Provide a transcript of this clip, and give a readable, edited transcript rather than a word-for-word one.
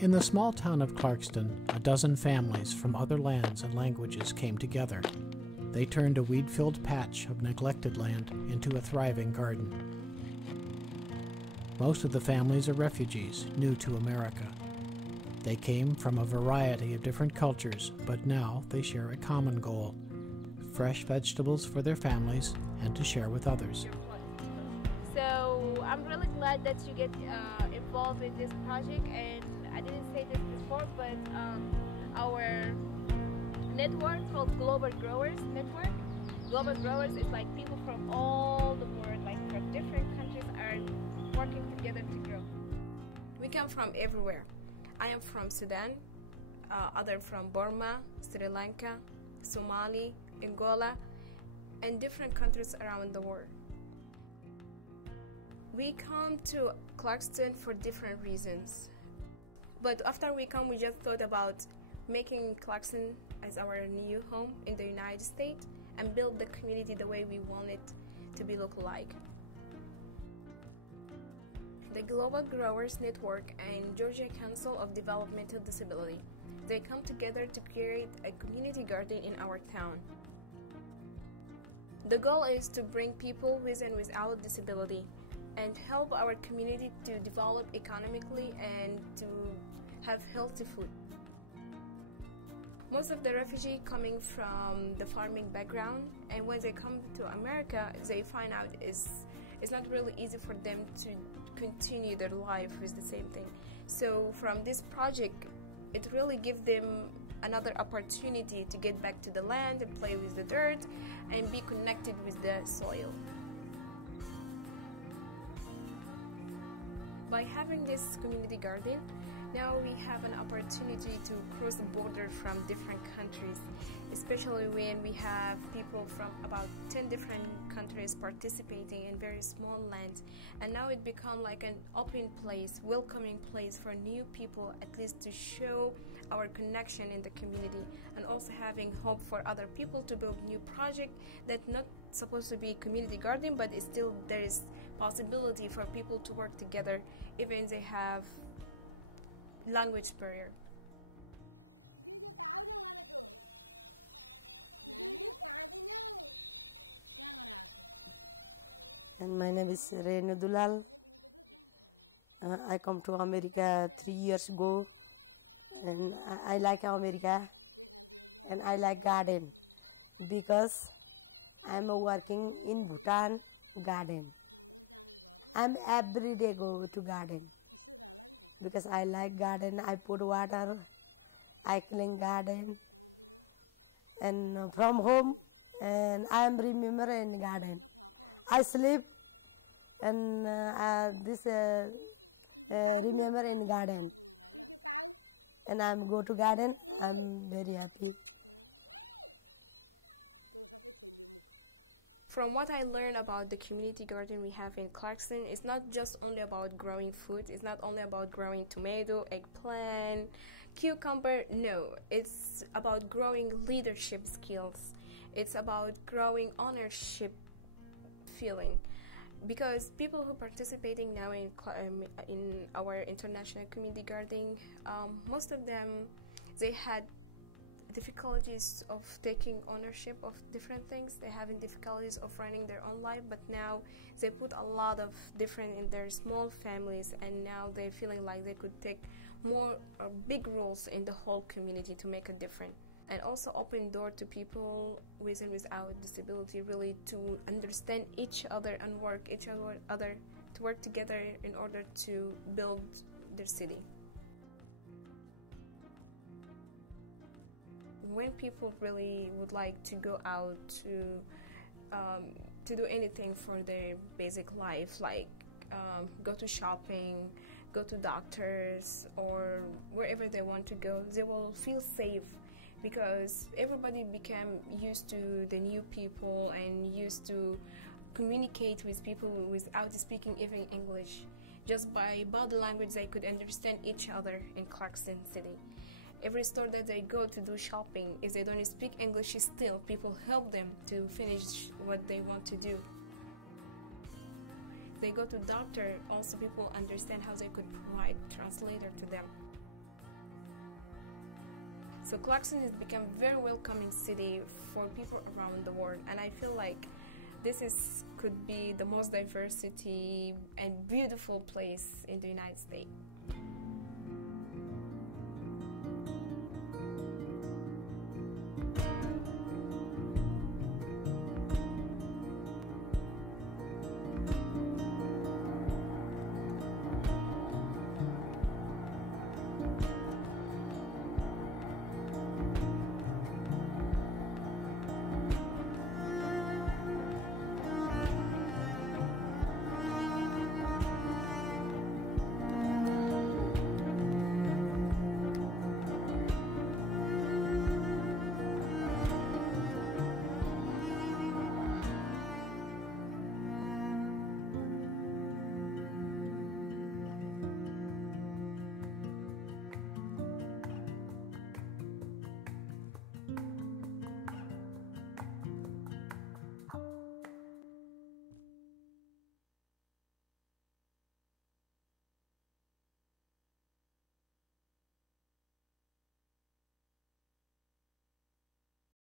In the small town of Clarkston, a dozen families from other lands and languages came together. They turned a weed-filled patch of neglected land into a thriving garden. Most of the families are refugees, new to America. They came from a variety of different cultures, but now they share a common goal: fresh vegetables for their families and to share with others. So I'm really glad that you get involved in this project, and I didn't say this before, but our network called Global Growers Network. Global Growers is like people from all the world, like from different countries, are working together to grow. We come from everywhere. I am from Sudan, other from Burma, Sri Lanka, Somali, Angola, and different countries around the world. We come to Clarkston for different reasons. But after we come, we just thought about making Clarkston as our new home in the United States and build the community the way we want it to be look like. The Global Growers Network and Georgia Council of Developmental Disability, they come together to create a community garden in our town. The goal is to bring people with and without disability and help our community to develop economically and to have healthy food. Most of the refugees coming from the farming background, and when they come to America, they find out it's not really easy for them to continue their life with the same thing. So from this project, it really gives them another opportunity to get back to the land and play with the dirt and be connected with the soil. By having this community garden, now we have an opportunity to cross the border from different countries, especially when we have people from about 10 different countries participating in very small lands. And now it becomes like an open place, welcoming place for new people, at least to show our connection in the community, and also having hope for other people to build new project that not supposed to be community garden, but it's still there is possibility for people to work together even they have language barrier. And my name is Renu Dulal. I come to America 3 years ago, and I like America, and I like garden because I'm working in Bhutan garden. I'm every day go to garden because I like garden. I put water, I clean garden, and from home, and I am remember in garden. I sleep, and remember in garden, and I'm go to garden. I'm very happy. From what I learned about the community garden we have in Clarkston, it's not just only about growing food, it's not only about growing tomato, eggplant, cucumber, no. It's about growing leadership skills. It's about growing ownership feeling. Because people who are participating now in our international community gardening, most of them, they had difficulties of taking ownership of different things. They're having difficulties of running their own life, but now they put a lot of different in their small families, and now they're feeling like they could take more big roles in the whole community to make a difference. And also open door to people with and without disability, really to understand each other and work each other to work together in order to build their city. When people really would like to go out to do anything for their basic life, like go to shopping, go to doctors, or wherever they want to go, they will feel safe because everybody became used to the new people and used to communicate with people without speaking even English. Just by body language, they could understand each other in Clarkston City. Every store that they go to do shopping, if they don't speak English still, people help them to finish what they want to do. They go to doctor, also people understand how they could provide translator to them. So Clarkston has become a very welcoming city for people around the world, and I feel like this could be the most diversity and beautiful place in the United States.